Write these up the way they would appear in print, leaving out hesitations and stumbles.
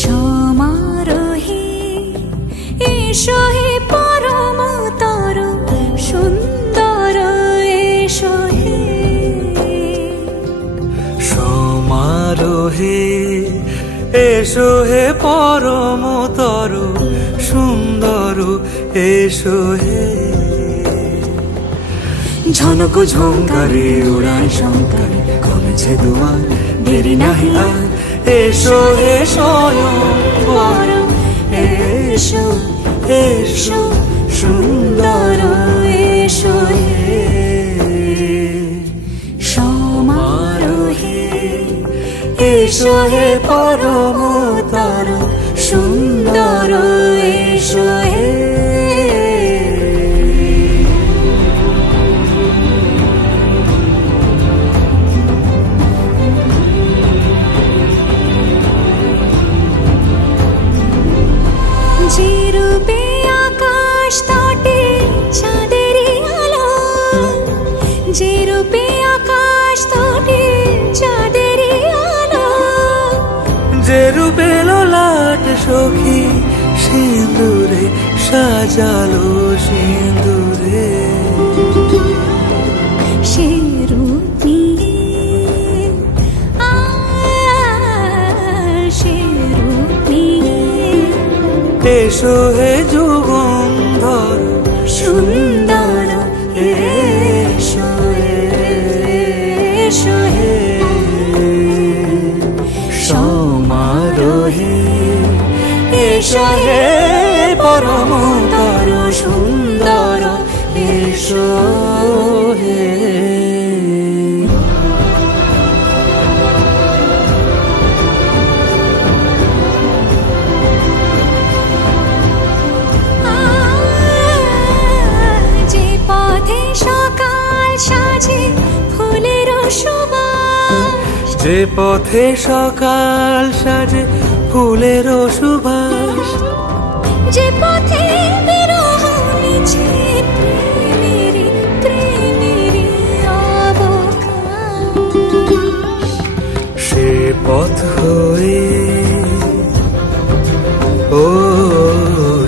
সমারোহে এসো হে পরমতর সুন্দর এসো হে। সমারোহে এসো হে পরমতর সুন্দর এসো হে। ঝনক ঝঙ্কারে উড়ায় শঙ্কারে কমেছে দুয়ার, দেরি নাহি আর এসো হে স্বয়ংবর। এসো এসো সুন্দর এসো হে। সমারোহে এসো হে পরমতর সুন্দর এসো হে। যে রূপে আকাশ তটে চাঁদেরই আলো, যে রূপে আকাশ তটে চাঁদেরই আলো, যে রূপে ললাট সখী সিঁদুরে সাজালো সিঁদুরে। সে রূপ নিয়ে সে রূপ নিয়ে এসো হে যুগন্ধর সুন্দর এসো এসো হে। সমারোহে এসো হে পরমতর সুন্দর এসো হে। যে পথে সকাল সাজে ফুলের সুবাস, যে পথে সকাল সাজে ফুলের সুবাস, যে পথে বিরহ মিছে প্রেমেরই প্রেমেরই অবকাশ, সে পথ হয়ে ও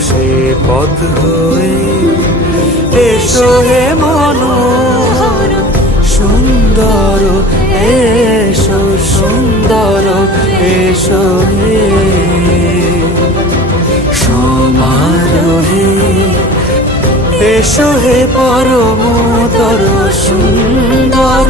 সে পথ হয়ে এসো হে মনোহর সুন্দর এসো সুন্দর এসো হে। সমারোহে এসো হে পরমতর সুন্দর